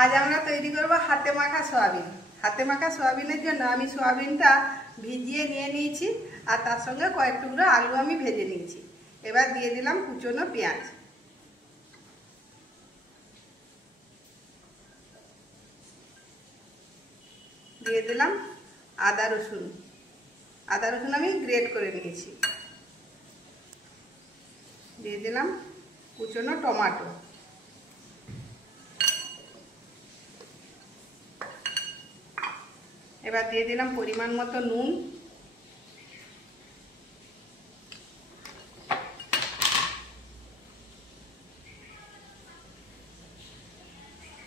আজ আমরা তৈরি করব হাতে মাখা সয়াবিন। হাতে মাখা সয়াবিনের জন্য আমি সয়াবিনটা ভিজিয়ে নিয়ে নিয়েছি আর তার সঙ্গে কয়েক টুকরো আলু আমি ভেজে নিয়েছি। এবার দিয়ে দিলাম কুচনো পেঁয়াজ, দিয়ে দিলাম আদা রসুন। আদা রসুন আমি গ্রেট করে নিয়েছি। দিয়ে দিলাম কুচনো টমেটো, এবার দিয়ে দিলাম পরিমাণ মতো নুন,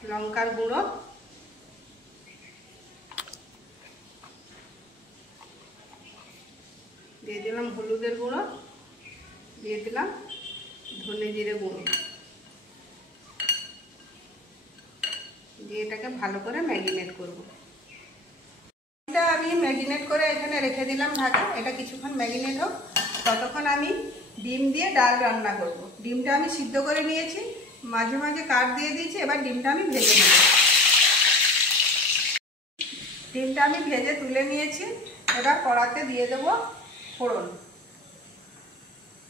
লঙ্কার গুঁড়ো, দিয়ে দিলাম হলুদের গুঁড়ো, দিয়ে দিলাম ধনে জিরে গুঁড়ো, দিয়ে এটাকে ভালো করে ম্যারিনেট করব। এটা আমি ম্যারিনেট করে এখানে রেখে দিলাম ঢাকা। এটা কিছুক্ষণ ম্যারিনেট হোক, ততক্ষণ আমি ডিম দিয়ে ডাল রান্না করব। ডিমটা আমি সিদ্ধ করে নিয়েছি, মাঝে মাঝে কাট দিয়ে দিয়েছি। এবার ডিমটা আমি ভেজে নেব। ডিমটা আমি ভেজে তুলে নিয়েছি। এবার কড়াতে দিয়ে দেবো ফোড়ন।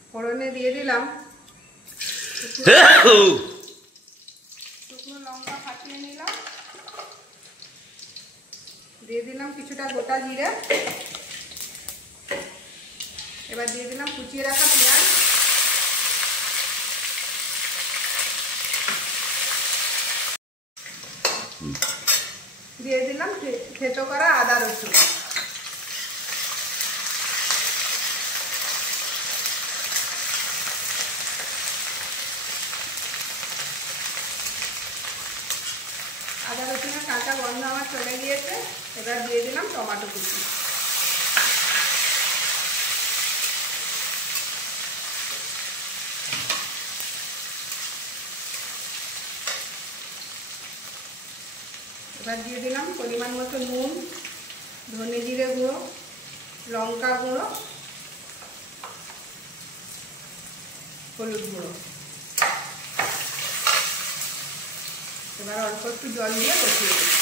ফোড়নে দিয়ে দিলাম শুকনো লঙ্কা ফাটিয়ে নিলাম, দিয়ে দিলাম কিছুটা গোটা জিরে, এবার দিয়ে দিলাম কুচিয়ে রাখা পেঁয়াজ, দিয়ে দিলাম থেতো করা আদা রসুন, আদা রসুনের কাঁচা গন্ধ আমার চলে গিয়েছে। এবার দিয়ে দিলাম টমেটো কুচি, এবার দিয়ে দিলাম পরিমাণ মতো নুন, ধনে জিরে গুঁড়ো, লঙ্কা গুঁড়ো, হলুদ গুঁড়ো। এবার অল্প একটু জল দিয়ে কষিয়ে দিই।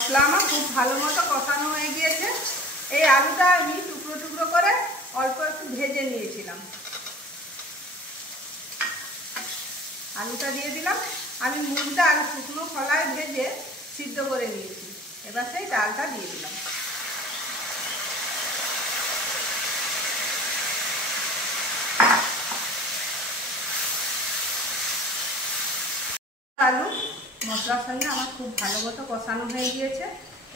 মশলা আমার খুব ভালো মতো কষানো হয়ে গিয়েছে। এই আলুটা আমি টুকরো টুকরো করে অল্প একটু ভেজে নিয়েছিলাম। আলুটা দিয়ে দিলাম। আমি মুগ ডাল শুকনো খোলায় ভেজে সিদ্ধ করে নিয়েছি। এবার সেই ডালটা দিয়ে দিলাম। আলু মশলার সঙ্গে আমার খুব ভালো মতো কষানো হয়ে গিয়েছে।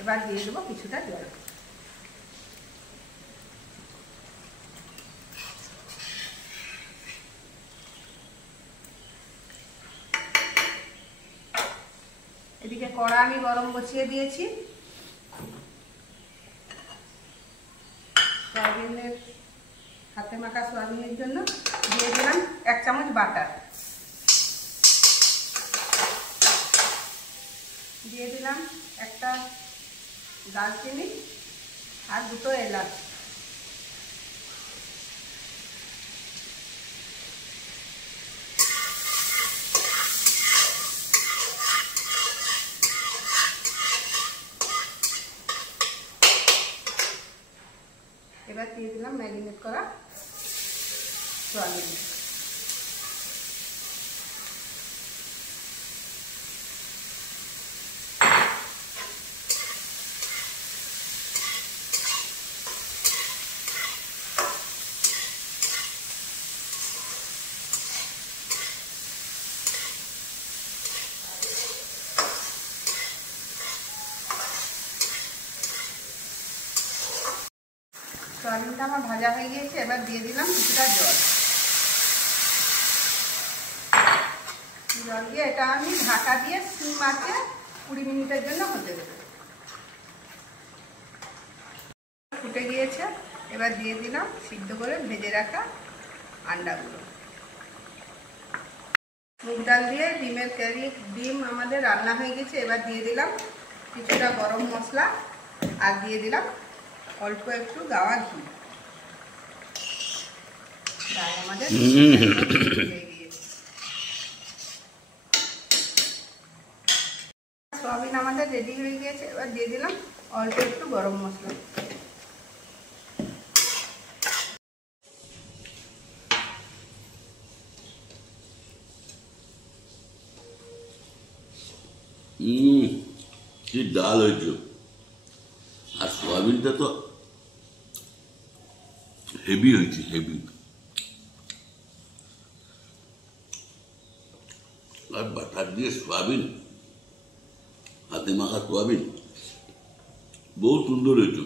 এবার দিয়ে দেবো কিছুটা জল। এদিকে কড়া আমি গরম বসিয়ে দিয়েছি। সয়াবিনের হাতে মাখা সয়াবিনের জন্য দিয়ে দিলাম 1 চামচ বাটার, দিয়ে দিলাম একটা দারচিনি আর 2টো এলাচ, এবার দিয়ে দিলাম ম্যারিনেট করা সয়াবিন। সয়াবিনটা আমার ভাজা হয়ে গিয়েছে। এবার দিয়ে দিলাম কিছুটা জল। জল দিয়ে এটা আমি ঢাকা দিয়ে সিম আঁচে 20 মিনিটের জন্য হতে দেবো। ফুটে গিয়েছে। এবার দিয়ে দিলাম সিদ্ধ করে ভেজে রাখা আন্ডাগুলো। মুগ ডাল দিয়ে ডিমের কারি, ডিম আমাদের রান্না হয়ে গেছে। এবার দিয়ে দিলাম কিছুটা গরম মশলা আর দিয়ে দিলাম অল্প একটু গাওয়া ঘি। ডাল আমাদের হয়ে গিয়েছে। সোয়াবিন আমাদের রেডি হয়ে গিয়েছে। এবার দিয়ে দিলাম অল্প একটু গরম মশলা। কি ডাল হয়েছে, আর সোয়াবিনটা তো হেভি হয়েছে, হেভি। আর বাটার দিয়ে সোয়াবিন, হাতে মাখা সোয়াবিন, বহু সুন্দর হয়েছে।